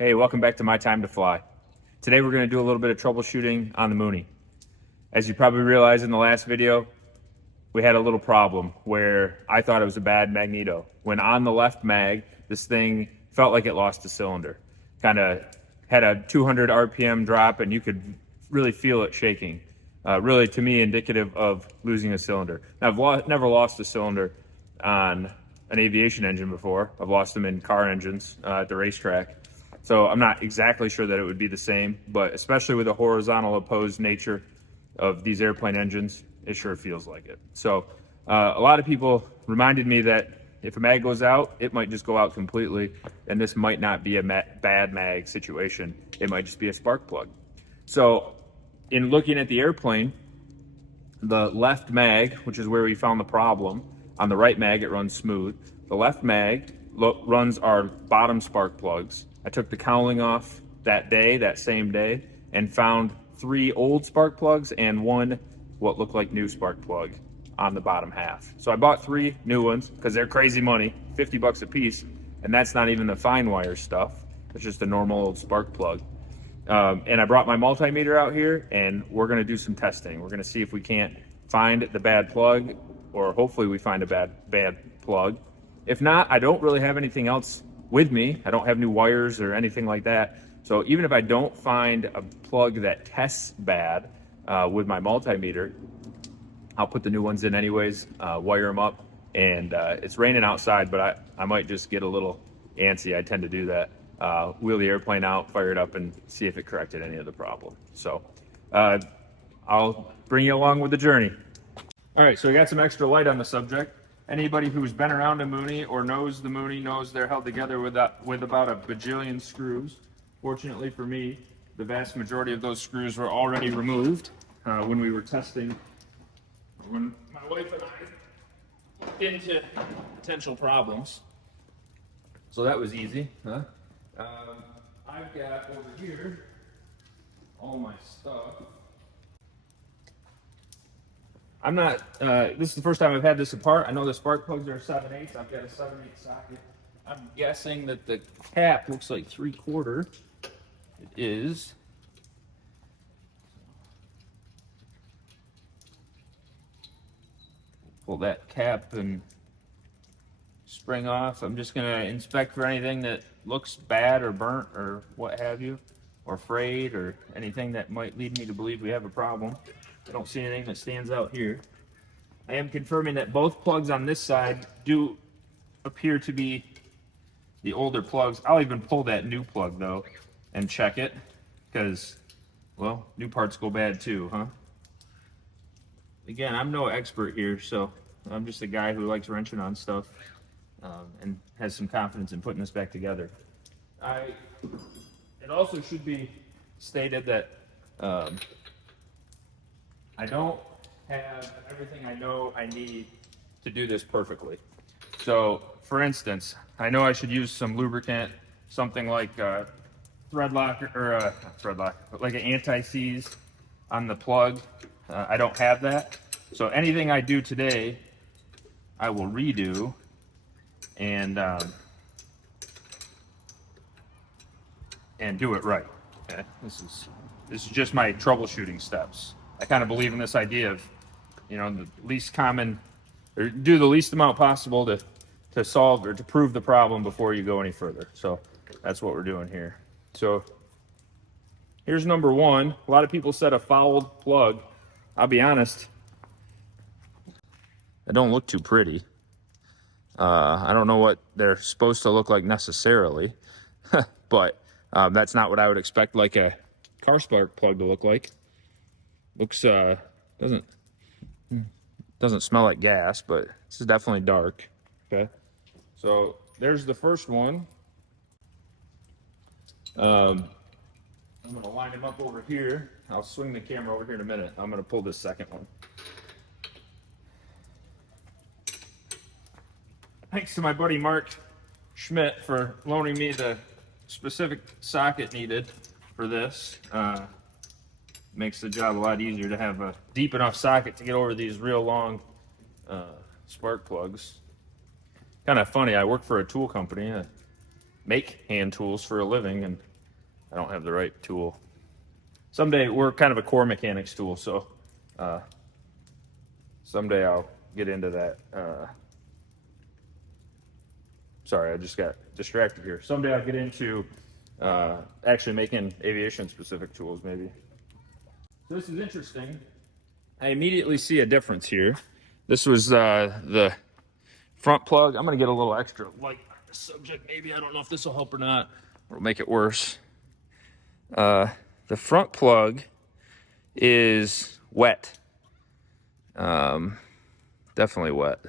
Hey, welcome back to My Time to Fly. Today we're going to do a little bit of troubleshooting on the Mooney. As you probably realized in the last video, we had a little problem where I thought it was a bad magneto. When on the left mag, this thing felt like it lost a cylinder. Kind of had a 200 RPM drop and you could really feel it shaking. Really, to me, indicative of losing a cylinder. Now, I've never lost a cylinder on an aviation engine before. I've lost them in car engines at the racetrack. So I'm not exactly sure that it would be the same, but especially with the horizontal opposed nature of these airplane engines, it sure feels like it. So a lot of people reminded me that if a mag goes out, it might just go out completely, and this might not be a bad mag situation. It might just be a spark plug. So in looking at the airplane, the left mag, which is where we found the problem, on the right mag it runs smooth. The left mag runs our bottom spark plugs. I took the cowling off that same day, and found 3 old spark plugs and 1 what looked like new spark plug on the bottom half. So I bought 3 new ones because they're crazy money, 50 bucks a piece, and that's not even the fine wire stuff. It's just a normal old spark plug. And I brought my multimeter out here, and we're going to do some testing. We're going to see if we can't find the bad plug, or hopefully we find a bad plug. If not, I don't really have anything else with me. I don't have new wires or anything like that. So even if I don't find a plug that tests bad with my multimeter, I'll put the new ones in anyways, wire them up. And it's raining outside, but I might just get a little antsy. I tend to do that. Wheel the airplane out, fire it up, and see if it corrected any of the problem. So I'll bring you along with the journey. All right, so we got some extra light on the subject. Anybody who's been around a Mooney or knows the Mooney knows they're held together with about a bajillion screws. Fortunately for me, the vast majority of those screws were already removed when we were testing. When my wife and I looked into potential problems. So that was easy, huh? I've got over here all my stuff. I'm not, this is the first time I've had this apart. I know the spark plugs are 7/8. I've got a 7/8 socket. I'm guessing that the cap looks like 3/4. It is. Pull that cap and spring off. I'm just gonna inspect for anything that looks bad or burnt or what have you, or frayed or anything that might lead me to believe we have a problem. I don't see anything that stands out here. I am confirming that both plugs on this side do appear to be the older plugs. I'll even pull that new plug though and check it, because, well, new parts go bad too, huh? Again, I'm no expert here, so I'm just a guy who likes wrenching on stuff and has some confidence in putting this back together. It also should be stated that I don't have everything I know I need to do this perfectly. So, for instance, I know I should use some lubricant, something like thread lock, or not thread lock, but like an anti-seize on the plug. I don't have that. So anything I do today, I will redo and do it right. Okay, this is just my troubleshooting steps. I kind of believe in this idea of, the least common, or do the least amount possible to solve or to prove the problem before you go any further. So that's what we're doing here. So here's number 1. A lot of people said a fouled plug. I'll be honest, they don't look too pretty. I don't know what they're supposed to look like necessarily, but that's not what I would expect like a car spark plug to look like. Looks doesn't smell like gas, but this is definitely dark. Okay, so there's the first one. I'm gonna line him up over here. I'll swing the camera over here in a minute. I'm gonna pull this second one. Thanks to my buddy Mark Schmidt for loaning me the specific socket needed for this. Makes the job a lot easier to have a deep enough socket to get over these real long spark plugs. Kind of funny, I work for a tool company. make hand tools for a living, and I don't have the right tool. Someday, we're kind of a core mechanics tool, so someday I'll get into that. Sorry, I just got distracted here. Someday I'll get into actually making aviation-specific tools, maybe. So this is interesting. I immediately see a difference here. This was the front plug. I'm going to get a little extra light on this subject. Maybe, I don't know if this will help or not. It'll make it worse. The front plug is wet. Definitely wet.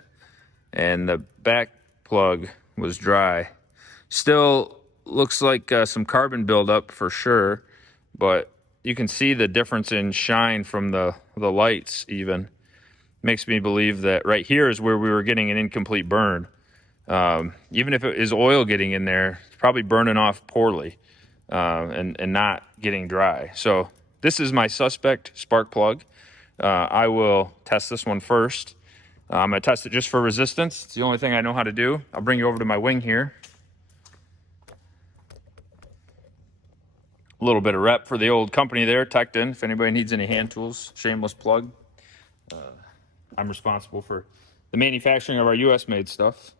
And the back plug was dry. Still looks like some carbon buildup for sure, but you can see the difference in shine from the lights even. Makes me believe that right here is where we were getting an incomplete burn. Even if it is oil getting in there, it's probably burning off poorly and not getting dry. So this is my suspect spark plug. I will test this one first. I'm going to test it just for resistance. It's the only thing I know how to do. I'll bring you over to my wing here. A little bit of rep for the old company there, Tecton. If anybody needs any hand tools, shameless plug. I'm responsible for the manufacturing of our U.S.-made stuff.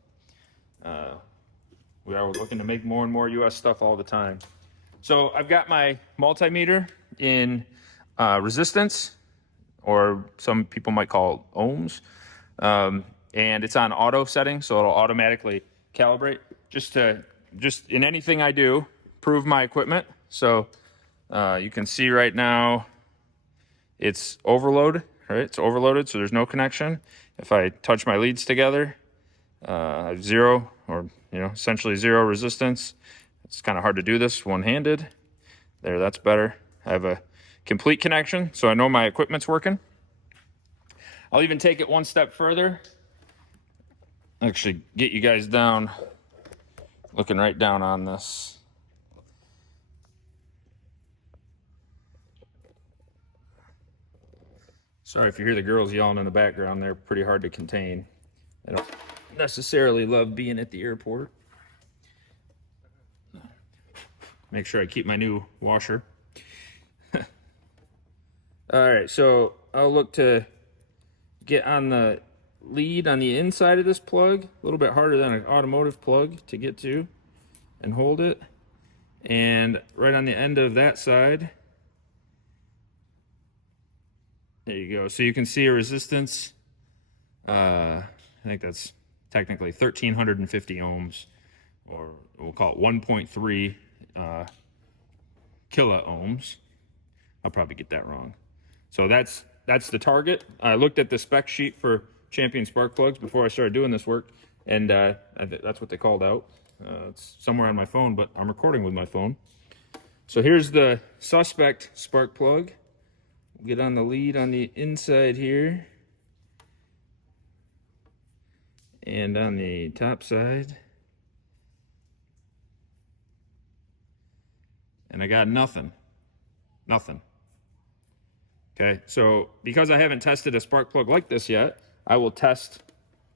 We are looking to make more and more U.S. stuff all the time. So I've got my multimeter in resistance, or some people might call it ohms. And it's on auto setting, so it'll automatically calibrate just in anything I do, prove my equipment. So you can see right now it's overload, right? It's overloaded, so there's no connection. If I touch my leads together, I have zero, or essentially zero resistance. It's kind of hard to do this one-handed. There, that's better. I have a complete connection, so I know my equipment's working. I'll even take it one step further. Actually, get you guys down, looking right down on this. Sorry if you hear the girls yelling in the background. They're pretty hard to contain. They don't necessarily love being at the airport. Make sure I keep my new washer. All right, so I'll look to get on the lead on the inside of this plug. A little bit harder than an automotive plug to get to and hold it. And right on the end of that side, there you go. So you can see a resistance. I think that's technically 1,350 ohms, or we'll call it 1.3 kilo ohms. I'll probably get that wrong. So that's the target. I looked at the spec sheet for Champion spark plugs before I started doing this work, and that's what they called out. It's somewhere on my phone, but I'm recording with my phone. So here's the suspect spark plug. Get on the lead on the inside here, and on the top side, and I got nothing. Okay, so because I haven't tested a spark plug like this yet, I will test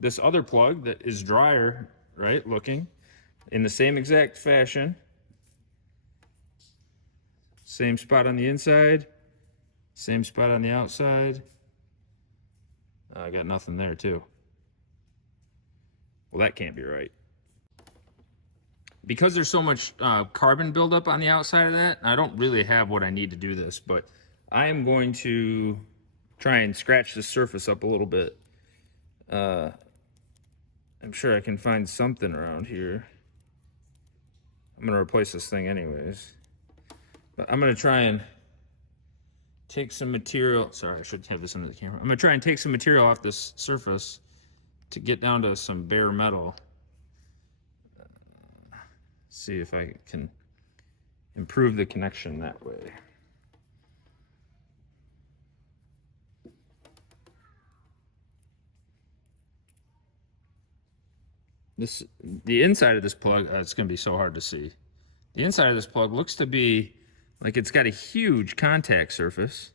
this other plug that is drier, right, looking, in the same exact fashion. Same spot on the inside, same spot on the outside. I got nothing there too. Well, that can't be right. Because there's so much carbon buildup on the outside of that, I don't really have what I need to do this, but I am going to try and scratch the surface up a little bit. I'm sure I can find something around here. I'm gonna replace this thing anyways. But I'm gonna try and take some material. Sorry, I should have this under the camera. I'm gonna try and take some material off this surface to get down to some bare metal. See if I can improve the connection that way. The inside of this plug, it's going to be so hard to see. The inside of this plug looks to be like it's got a huge contact surface.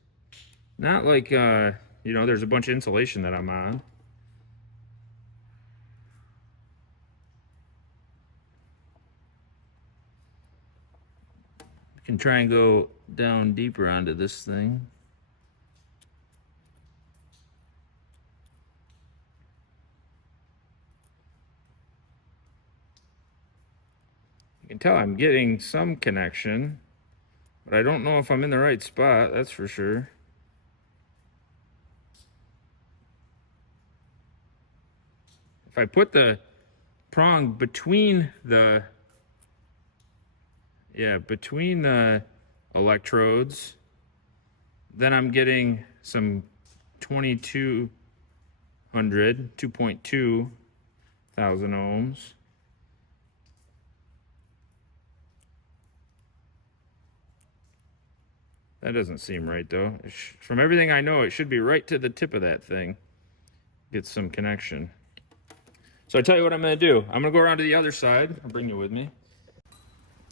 Not like, there's a bunch of insulation that I'm on. can try and go down deeper onto this thing. You can tell I'm getting some connection, but I don't know if I'm in the right spot, that's for sure. If I put the prong between the electrodes, then I'm getting some 2.2 thousand ohms. That doesn't seem right though. From everything I know, it should be right to the tip of that thing. Get some connection. So I tell you what I'm gonna do. I'm gonna go around to the other side. I'll bring you with me.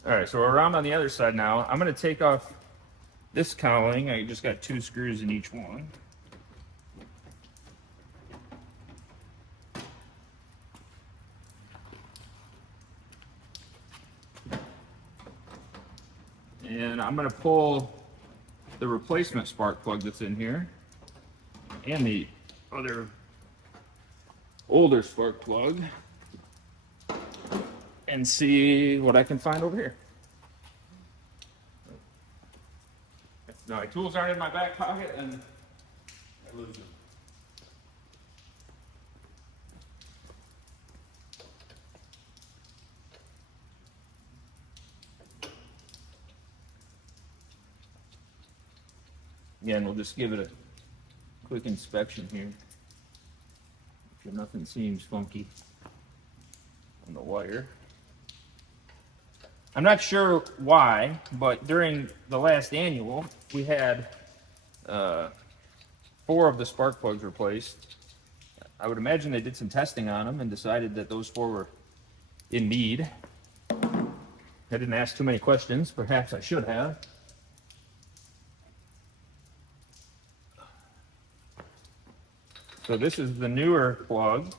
All right, so we're around on the other side now. I'm gonna take off this cowling. I just got 2 screws in each one. And I'm gonna pull the replacement spark plug that's in here and the other older spark plug and see what I can find over here. If my tools aren't in my back pocket, and I lose them. Again, we'll just give it a quick inspection here. Make sure nothing seems funky on the wire. I'm not sure why, but during the last annual, we had 4 of the spark plugs replaced. I would imagine they did some testing on them and decided that those 4 were in need. I didn't ask too many questions. Perhaps I should have. So this is the newer plug.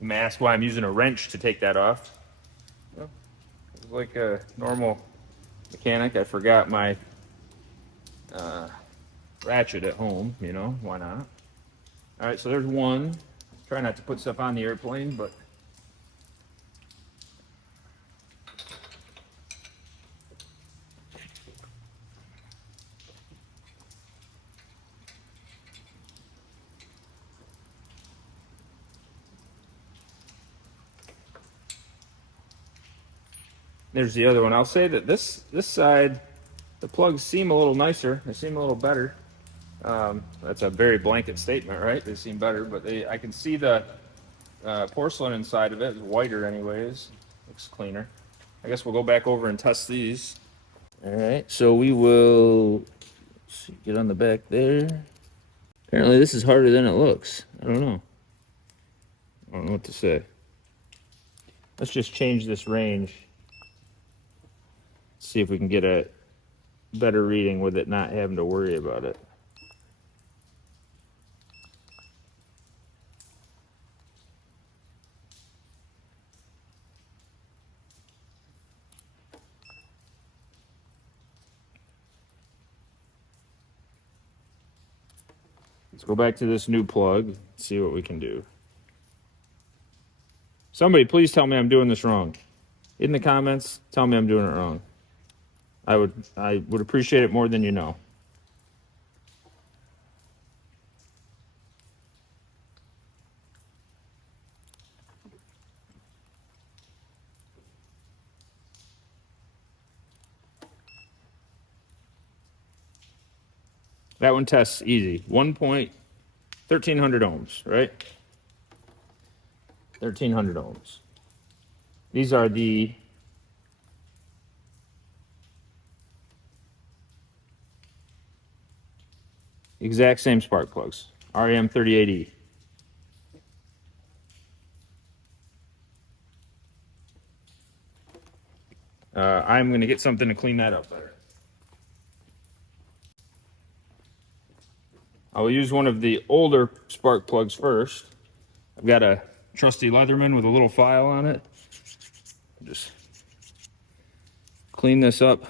You may ask why I'm using a wrench to take that off. Well, like a normal mechanic, I forgot my ratchet at home, you know, why not? All right, so there's one. Try not to put stuff on the airplane, but there's the other one. I'll say that this side, the plugs seem a little nicer. They seem a little better. That's a very blanket statement, right? They seem better, but I can see the porcelain inside of it is whiter anyways. Looks cleaner. I guess we'll go back over and test these. All right, so we will get on the back there. Apparently this is harder than it looks. I don't know what to say. Let's just change this range. See if we can get a better reading with it not having to worry about it. Let's go back to this new plug, see what we can do. Somebody please tell me I'm doing this wrong. In the comments, tell me I'm doing it wrong. I would appreciate it more than you know. That one tests easy. 1300 ohms, right? 1300 ohms. These are the exact same spark plugs, REM38E. I'm going to get something to clean that up better. I will use one of the older spark plugs first. I've got a trusty Leatherman with a little file on it. Just clean this up.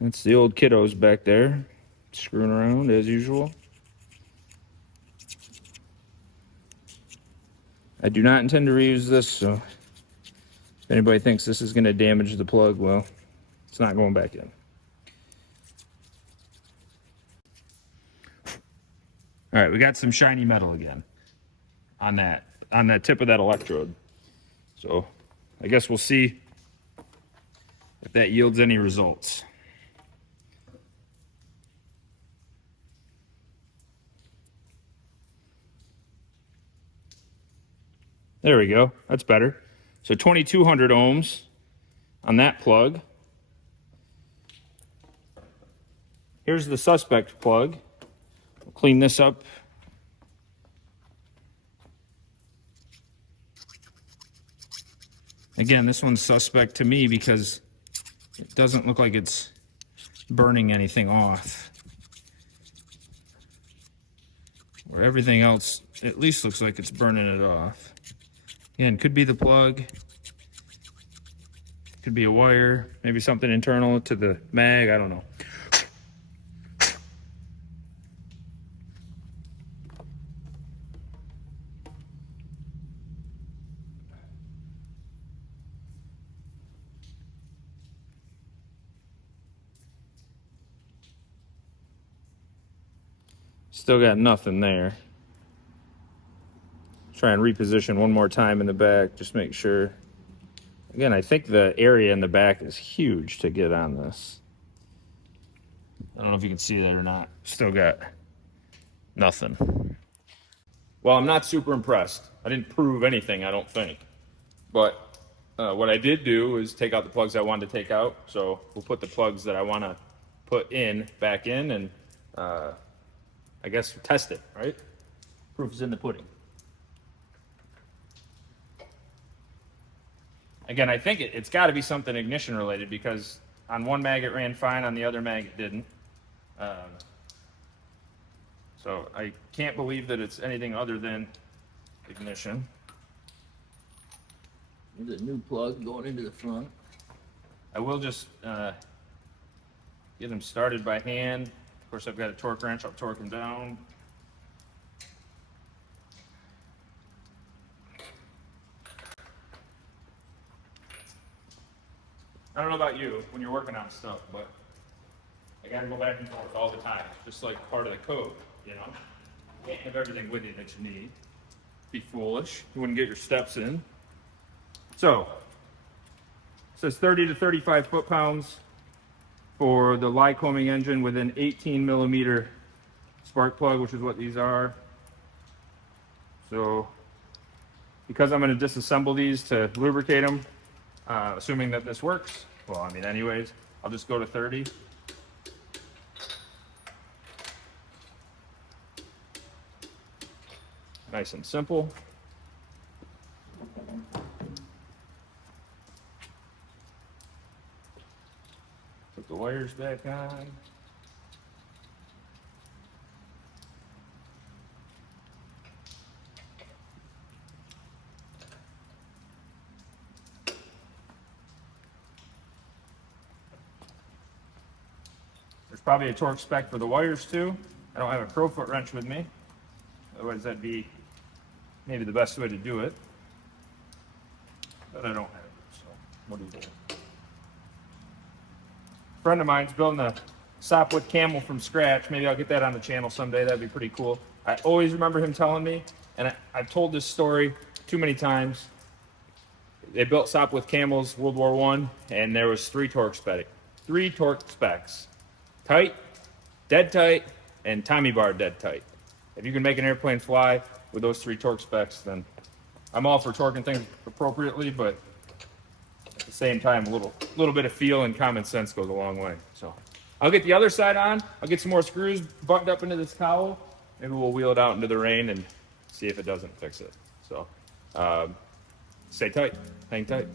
That's the old kiddos back there, screwing around as usual. I do not intend to reuse this, so if anybody thinks this is going to damage the plug, well, it's not going back in. All right, we got some shiny metal again on the tip of that electrode. So I guess we'll see if that yields any results. There we go, that's better. So 2200 ohms on that plug. Here's the suspect plug. We'll clean this up. Again, this one's suspect to me because it doesn't look like it's burning anything off. Where everything else at least looks like it's burning it off. Again, could be the plug, could be a wire, maybe something internal to the mag, I don't know. Still got nothing there. Try and reposition one more time in the back, just make sure. Again, I think the area in the back is huge to get on this. I don't know if you can see that or not. Still got nothing. Well, I'm not super impressed. I didn't prove anything, I don't think. But what I did do is take out the plugs I wanted to take out. So we'll put the plugs that I want to put in back in and I guess test it, right? Proof is in the pudding. Again, I think it's got to be something ignition related because on one mag it ran fine, on the other mag it didn't. So I can't believe that it's anything other than ignition. There's a new plug going into the front. I will just get them started by hand. Of course, I've got a torque wrench. I'll torque them down. I don't know about you when you're working on stuff, but I gotta go back and forth all the time. Just like part of the code, you know? You can't have everything with you that you need. Be foolish. You wouldn't get your steps in. So, it says 30 to 35 foot-pounds for the Lycoming engine with an 18 millimeter spark plug, which is what these are. So, because I'm going to disassemble these to lubricate them, assuming that this works, well, I mean, anyways, I'll just go to 30. Nice and simple. Put the wires back on. There's probably a torque spec for the wires too. I don't have a crowfoot wrench with me. Otherwise that'd be maybe the best way to do it. But I don't have it, so what do you do? A friend of mine's building a Sopwith Camel from scratch. Maybe I'll get that on the channel someday. That'd be pretty cool. I always remember him telling me, and I've told this story too many times. They built Sopwith Camels World War I, and there was three torque specs. Tight, dead tight, and Tommy bar dead tight. If you can make an airplane fly with those three torque specs, then I'm all for torquing things appropriately, but at the same time, a little bit of feel and common sense goes a long way. So I'll get the other side on. I'll get some more screws buttoned up into this cowl. Maybe we'll wheel it out into the rain and see if it doesn't fix it. So stay tight, hang tight.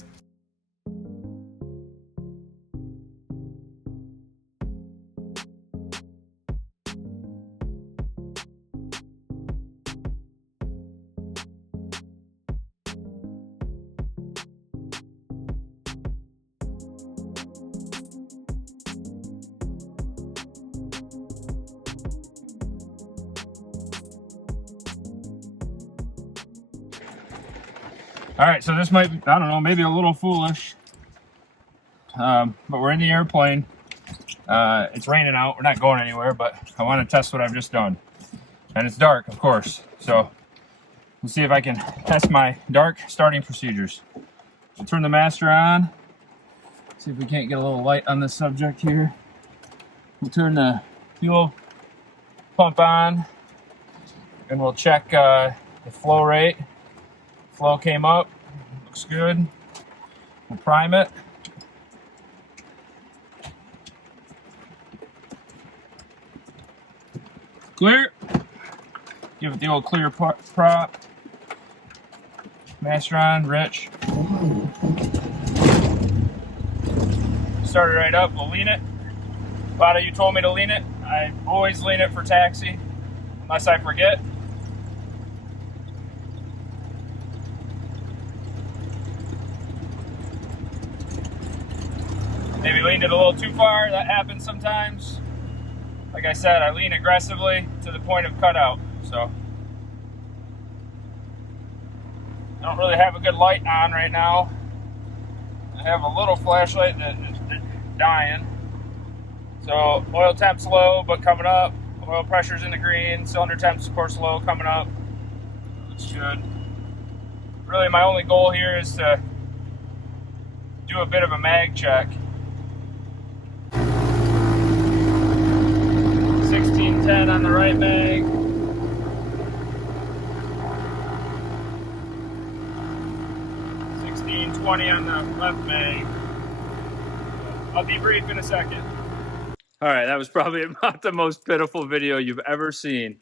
All right, so this might, I don't know, maybe a little foolish, but we're in the airplane. It's raining out. We're not going anywhere, but I want to test what I've just done. And it's dark, of course. So we'll see if I can test my dark starting procedures. We'll turn the master on. See if we can't get a little light on this subject here. We'll turn the fuel pump on, and we'll check the flow rate. Flow came up, looks good. We'll prime it. Clear. Give it the old clear prop. Master on, rich. Start it right up, we'll lean it. A lot of you told me to lean it. I always lean it for taxi, unless I forget. Maybe leaned it a little too far, that happens sometimes. Like I said, I lean aggressively to the point of cutout, so. I don't really have a good light on right now. I have a little flashlight that is dying. So oil temp's low, but coming up. Oil pressure's in the green. Cylinder temp's of course low, coming up. Looks good. Really my only goal here is to do a bit of a mag check. 1610 on the right mag. 1620 on the left mag. I'll debrief in a second. All right, that was probably about the most pitiful video you've ever seen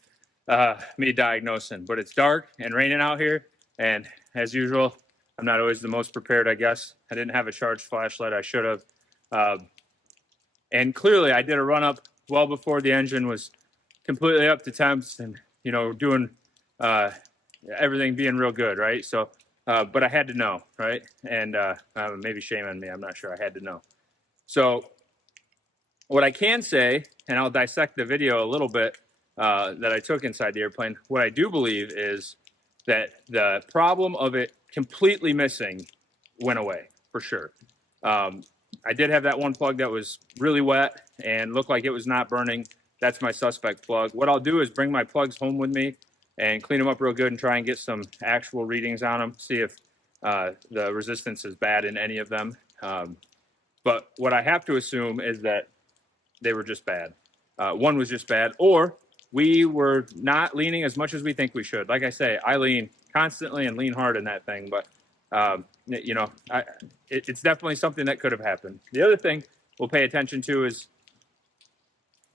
me diagnosing. But it's dark and raining out here, and as usual, I'm not always the most prepared, I guess. I didn't have a charged flashlight. I should have. And clearly, I did a run-up well before the engine was completely up to temps and, you know, doing everything being real good, right? So, but I had to know, right? And maybe shame on me. I'm not sure. I had to know. So what I can say, and I'll dissect the video a little bit that I took inside the airplane, what I do believe is that the problem of it completely missing went away, for sure. I did have that one plug that was really wet and looked like it was not burning. That's my suspect plug. What I'll do is bring my plugs home with me and clean them up real good and try and get some actual readings on them, see if the resistance is bad in any of them. But what I have to assume is that they were just bad. One was just bad, or we were not leaning as much as we think we should. Like I say, I lean constantly and lean hard in that thing, but you know, it's definitely something that could have happened. The other thing we'll pay attention to is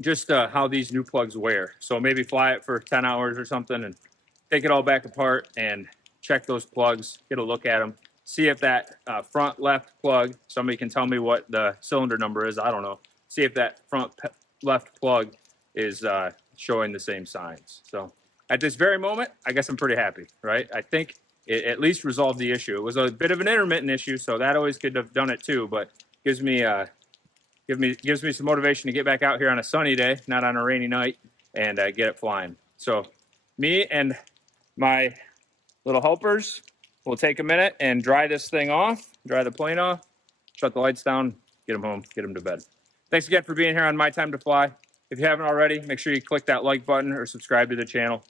just how these new plugs wear. So maybe fly it for 10 hours or something and take it all back apart and check those plugs, get a look at them, see if that front left plug, somebody can tell me what the cylinder number is, I don't know. See if that front left plug is showing the same signs. So at this very moment, I guess I'm pretty happy, right? I think it at least resolved the issue. It was a bit of an intermittent issue, so that always could have done it too, but gives me some motivation to get back out here on a sunny day, not on a rainy night, and get it flying. So me and my little helpers will take a minute and dry this thing off, dry the plane off, shut the lights down, get them home, get them to bed. Thanks again for being here on My Time to Fly. If you haven't already, make sure you click that like button or subscribe to the channel.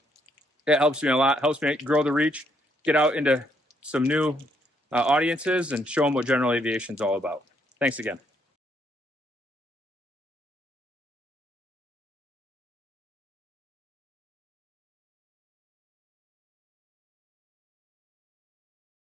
It helps me a lot, helps me grow the reach, get out into some new audiences and show them what general aviation is all about. Thanks again.